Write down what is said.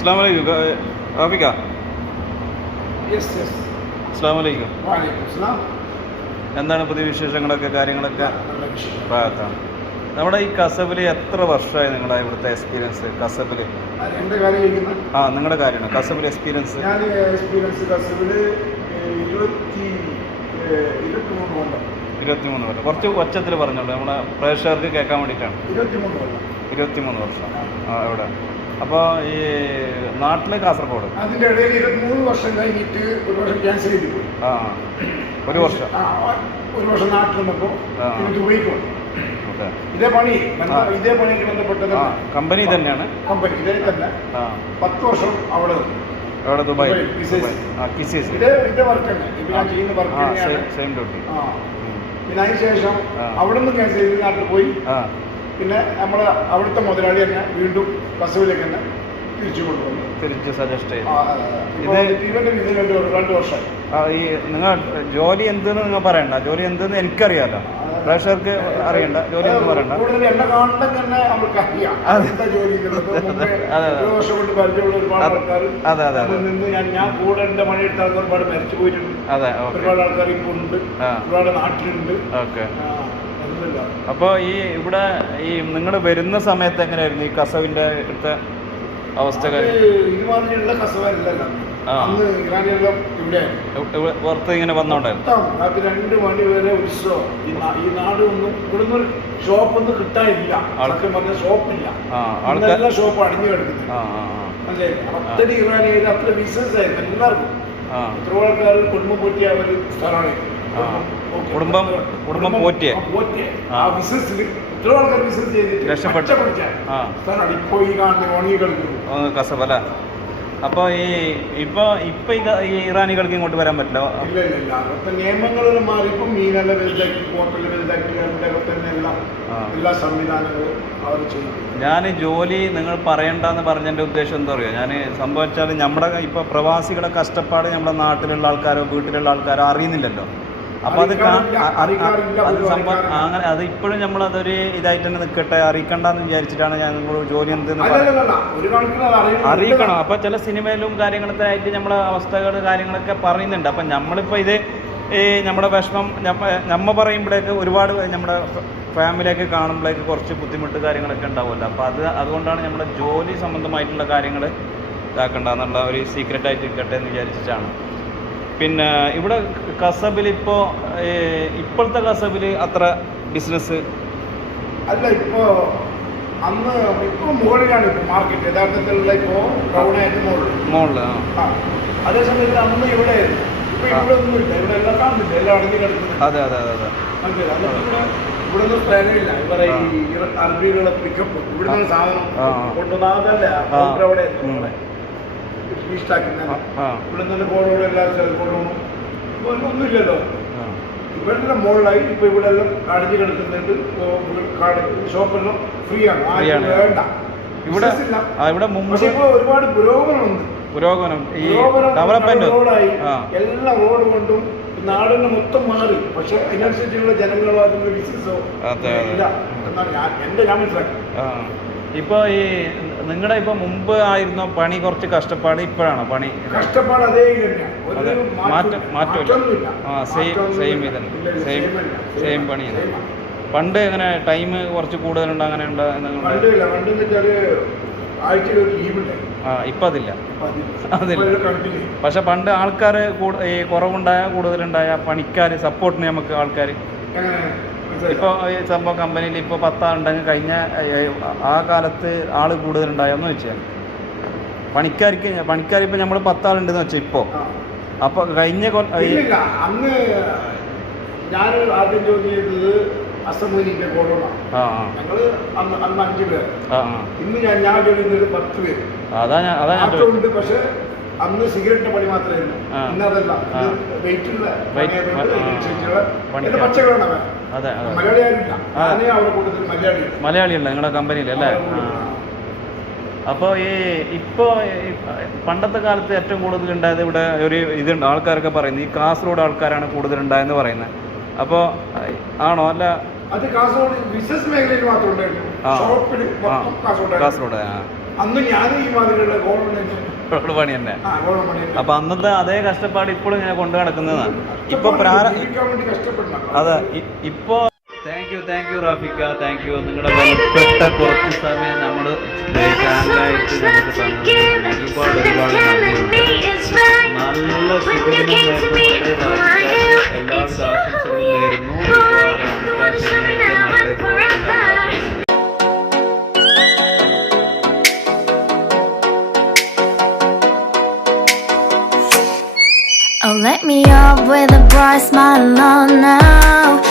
അസ്സാം വലൈക്കും റാഫിക്ക? അസ്സാം വലൈക്കും എന്താണ് പുതിയ വിശേഷങ്ങളൊക്കെ കാര്യങ്ങളൊക്കെ? ഭാഗത്താണ് നമ്മുടെ ഈ കസബിൽ എത്ര വർഷമായി നിങ്ങളുടെ ഇവിടുത്തെ എക്സ്പീരിയൻസ് കസബിൽ ആ നിങ്ങളുടെ കാര്യമാണ് കസബിൽ എക്സ്പീരിയൻസ് ഇരുപത്തിമൂന്ന് വർഷം കുറച്ച് ഒച്ചത്തിൽ പറഞ്ഞോളൂ. നമ്മുടെ പ്രേക്ഷകർക്ക് കേൾക്കാൻ വേണ്ടിയിട്ടാണ്. ഇരുപത്തിമൂന്ന് വർഷം. ആ എവിടെ? അപ്പോൾ ഈ നാട്ടിൽ കാസർഗോഡ്. അതിന്റെ ഇടയിൽ ഇരുപത്തിമൂന്ന് വർഷം കഴിഞ്ഞിട്ട് ഒരു വർഷം ക്യാൻസൽ ചെയ്തു പോയി. ആ ഒരു വർഷം. ഒരു വർഷം നാട്ടിൽ വന്നപ്പോൾ ദുബൈക്ക് വന്നു. ഇതേ പണി. ഇതേ പണി ബന്ധപ്പെട്ടത് കമ്പനി തന്നെയാണ്? കമ്പനി. ഇതേ തന്നെ. പത്ത് വർഷം അവിടെ. എവിടെ? ദുബായ് കിസീസ് ഇതേ ഇതേ വർക്ക് തന്നെ. ഇപ്പം ഞാൻ ചെയ്യുന്ന വർക്ക് സെയിം ഡ്യൂട്ടി പിന്നെ അതിന് ശേഷം ആ. അവിടെ നിന്ന് ക്യാൻസൽ ചെയ്ത് നാട്ടിൽ പോയി. പിന്നെ നമ്മൾ അവിടുത്തെ മുതലാളി തന്നെ വീണ്ടും ബസ്സുവിലേക്ക് തന്നെ തിരിച്ചു കൊണ്ടുവന്നു തിരിച്ച് സജസ്റ്റ് ചെയ്തു. ഇത് ഇവന്റെ ഇതിൽ രണ്ട് രണ്ട് വർഷമായി ആ, ഈ നിങ്ങൾ ജോലി എന്തെന്ന് നിങ്ങൾ പറയണ്ട ജോലി എന്തെന്ന് എനിക്കറിയാലോ പ്രേക്ഷകർക്ക് അറിയണ്ട ജോലി എന്ന് പറയണ്ട കൂടുതൽ എന്നെ കാണുമ്പോൾ തന്നെ നമുക്ക് അറിയാം അതെ. എന്താ ജോലി എന്നുള്ളത്. മുമ്പേ അതെ, അതെ. ഒരു വർഷം കൊണ്ട് പരിചയമുള്ള ഒരുപാട് അതെ. ആൾക്കാർ അതെ, അതെ, അതെ. നിന്ന് ഞാൻ ഞാൻ കൂടെ എന്റെ പണിയെടുത്ത ആൾക്കാർ ഒരുപാട് മരിച്ചു പോയിട്ടുണ്ട് അതെ ഓക്കെ ഒരുപാട് ആൾക്കാർ ഇപ്പോൾ ഉണ്ട് ആ. ഒരുപാട് നാട്ടിലുണ്ട് ഓക്കെ ആ, അൽഹംദുലില്ലാ. അപ്പോൾ ഈ ഇവിടെ ഈ നിങ്ങൾ വരുന്ന സമയത്ത് എങ്ങനെയായിരുന്നു ഈ കസവിന്റെ ഇവിടുത്തെ അവസ്ഥ പുറത്ത് ഇങ്ങനെ വന്നോണ്ടായിരുന്നു? രണ്ട് മണി വരെ ഉത്സവം. ഈ നാ- നാട് ഒന്നും ഇവിടുന്ന് ഒരു ഷോപ്പൊന്നും കിട്ടാനില്ല. ആൾ- പറഞ്ഞ ഷോപ്പില്ല. ആ ഷോപ്പ് അടിഞ്ഞു കിടക്കുന്നു അത്രയും ഇറാനിയിൽ അത്ര ബിസിനസ് ആയിരുന്നു. എല്ലാവർക്കും. എത്ര ആൾക്കാർ കുടുംബം പൊട്ടിയ ഒരു സ്ഥലമാണ്. കുടുംബം- കുടുംബം പോറ്റിയെ. ആ, ബിസിനസ്സിൽ എത്രയോ ആൾക്കാർ ബിസിനസ് ചെയ്തിട്ട് രക്ഷപ്പെട്ടു. ഇപ്പൊ ഈ കാണുന്ന ഉണങ്ങി കിടക്കുന്നത് ഒന്ന് കസബ് അല്ലേ? അപ്പോൾ ഈ ഇപ്പോൾ ഇപ്പോൾ ഈ ഇറാനികൾക്ക് ഇങ്ങോട്ട് വരാൻ പറ്റില്ല. ഇല്ല ഇല്ല ഇല്ല. അവിടുത്തെ നിയമങ്ങളെല്ലാം മാറി. ഇപ്പം മീനെല്ലാം വലുതാക്കി ഹോട്ടലിൽ വലുതാക്കി അതിന്റെ എല്ലാം എല്ലാ സംവിധാനങ്ങളും അവർ ചെയ്യും ഞാൻ ജോലി നിങ്ങൾ പറയണ്ടെന്ന് പറഞ്ഞതിന്റെ ഉദ്ദേശം എന്താ പറയുക ഞാൻ സംഭവിച്ചാൽ നമ്മുടെ ഇപ്പോൾ പ്രവാസികളെ കഷ്ടപ്പാട് നമ്മുടെ നാട്ടിലുള്ള ആൾക്കാരോ വീട്ടിലുള്ള ആൾക്കാരോ അറിയുന്നില്ലല്ലോ. അപ്പോൾ അത് സംഭവം. അങ്ങനെ അത് ഇപ്പോഴും നമ്മൾ അതൊരു ഇതായിട്ട് തന്നെ നിൽക്കട്ടെ അറിയിക്കണ്ടെന്ന് വിചാരിച്ചിട്ടാണ് ഞാൻ നിങ്ങളോട് ജോലി എന്തെന്ന് അറിയണം അറിയിക്കണം. അപ്പോൾ ചില സിനിമയിലും കാര്യങ്ങളൊക്കെ ആയിട്ട് നമ്മളെ അവസ്ഥകൾ കാര്യങ്ങളൊക്കെ പറയുന്നുണ്ട്. അപ്പം നമ്മളിപ്പോ ഇത് ഈ നമ്മുടെ വിഷമം നമ്മ നമ്മ പറയുമ്പോഴേക്ക് ഒരുപാട് നമ്മുടെ ഫാമിലിയൊക്കെ കാണുമ്പോഴേക്ക് കുറച്ച് ബുദ്ധിമുട്ട് കാര്യങ്ങളൊക്കെ ഉണ്ടാവുമല്ലോ. അപ്പോൾ അത് അതുകൊണ്ടാണ് നമ്മുടെ ജോലി സംബന്ധമായിട്ടുള്ള കാര്യങ്ങൾ ഇതാക്കണ്ടെന്നുള്ള ഒരു സീക്രട്ടായിട്ട് ഇരിക്കട്ടെ എന്ന് വിചാരിച്ചിട്ടാണ്. പിന്നെ ഇവിടെ കസബിൽ ഇപ്പോൾ ഇപ്പോഴത്തെ കസബിൽ അത്ര ബിസിനസ്? അല്ല ഇപ്പോ അന്ന് ഇപ്പൊ മുകളിലാണ് ഇപ്പൊ മാർക്കറ്റ്. യഥാർത്ഥത്തിലുള്ള ഇപ്പോ ടൗൺ ആയിട്ട് മുകളിൽ ആ. അതേസമയത്ത് അന്ന് ഇവിടെ ഇപ്പൊ ആ. ഇവിടെ ഒന്നുമില്ല ഇവിടെ എല്ലാം കാണുന്നില്ല. എല്ലാം അടങ്ങി കിടക്കുന്നു അതെ അതെ അതെ അതെ. ഇവിടെ ഒന്നും സ്ഥലമില്ല. ഇവിടെ ഈ അറബികളുടെ അറബികളെ പിക്കപ്പ് ഇവിടെ നിന്ന് സാധനം കൊണ്ടുവന്നാതല്ല? അവിടെ. ആ ഇവിടെ നിന്ന് കോടോടെ എല്ലാ ഇപ്പൊ ഒന്നുമില്ലല്ലോ. ഇവരുടെ മുകളിലായി ഇപ്പൊ ഇവിടെ എല്ലാം അടിഞ്ഞു കിടക്കുന്നുണ്ട് ഷോപ്പെല്ലാം ഫ്രീ ആണ് Free വേണ്ട. ഇവിടെ ഇവിടെ മുമ്പ് ഒരുപാട് പുരോഗമനമുണ്ട്. പുരോഗമനം. ഈ ഡെവലപ്മെന്റ്. എല്ലാ റോഡ് കൊണ്ടും നാടിന് മൊത്തം മാറി. പക്ഷെ അതിനനുസരിച്ചുള്ള ജനങ്ങളോ അതിന്റെ ബിസിനസ്സോ. ഇല്ല. എന്നാണ് ഞാൻ എന്റെ ഞാൻ മനസ്സിലാക്കി ഇപ്പൊ ഈ നിങ്ങളുടെ ഇപ്പൊ മുമ്പ് ആയിരുന്നോ പണി കുറച്ച് കഷ്ടപ്പാട് ഇപ്പോഴാണോ പണി കഷ്ടപ്പാട് അതേ മാറ്റം- മാറ്റം മാറ്റമില്ല. ആ, സെയിം സെയിം ഇതന്നെ. സെയിം Same പണി. പണ്ട് എങ്ങനെ ടൈം കുറച്ച് കൂടുതലുണ്ട് അങ്ങനെ ഉണ്ട് ആ ഇപ്പൊ അതില്ല അതില്ല. ഇത്. പക്ഷെ പണ്ട് ആൾക്കാർ ഈ കുറവുണ്ടായ കൂടുതലുണ്ടായ പണിക്കാർ സപ്പോർട്ടിന് നമുക്ക് ആൾക്കാർ? ഇപ്പോൾ ഈ സംഭവം കമ്പനിയിൽ ഇപ്പോൾ പത്താളുണ്ടെങ്കിൽ കഴിഞ്ഞ ആ കാലത്ത് ആൾ കൂടുതലുണ്ടായോന്ന് വെച്ചാൽ പണിക്കാർക്ക് പണിക്കാർ ഇപ്പോൾ നമ്മൾ പത്താളുണ്ടെന്ന് വെച്ചാൽ ഇപ്പോൾ. അപ്പോൾ കഴിഞ്ഞ അന്ന് ഞാൻ ആദ്യം ജോലി ചെയ്തത് അസമൂലിന്റെ ഞങ്ങൾ അന്ന് അഞ്ചു പേർ ഇന്ന് ഞാൻ ഞാൻ ജോലി ചെയ്തത് പത്ത് പേര്. അതാ അതാ ഞാൻ ചോദിച്ചത്. മാറ്റമുണ്ട് പക്ഷെ അന്ന് സിഗരറ്റിന്റെ പണി ആ. ഇന്നതല്ല. വെയിറ്റുള്ള അതെ അതെ. മലയാളിയല്ല നിങ്ങളുടെ കമ്പനിയിൽ അല്ലേ? അപ്പോൾ ഈ ഇപ്പോൾ പണ്ടത്തെ കാലത്ത് ഏറ്റവും കൂടുതൽ ഉണ്ടായത് ഇവിടെ ഒരു ഇതുണ്ട് ആൾക്കാരൊക്കെ പറയുന്നത് ഈ കാസർഗോഡ് ആൾക്കാരാണ് കൂടുതൽ ഉണ്ടായെന്ന് പറയുന്നത്. അപ്പോൾ ആണോ? അല്ല. അത് കാസർഗോഡ് ബിസിനസ് മേഖലയിൽ മാത്രമേ കാസർഗോഡ് കാസർഗോഡ് ആ. അന്ന് ഞാൻ ഈ മാതിരിയുള്ള ഗോൾഡ് പണി തന്നെ. അപ്പൊ അന്നത്തെ അതേ കഷ്ടപ്പാട് ഇപ്പോഴും ഇങ്ങനെ കൊണ്ടു നടക്കുന്നതാണ്. ഇപ്പൊ അതെ ഇപ്പൊ താങ്ക് യു താങ്ക് യു റാഫിക്ക താങ്ക് യു നിങ്ങളുടെ വിലപ്പെട്ട കുറച്ച് സമയം നമ്മൾ ചാനലായിട്ട് നമുക്ക് തന്നതിന് ഒരുപാട് ഒരുപാട് നന്ദിയുണ്ട് നല്ല വേർപ്പുണ്ട് റാഫിക്ക ആശംസകളും നേരുന്നു. ഒരുപാട് me up with a bright smile oh, on now.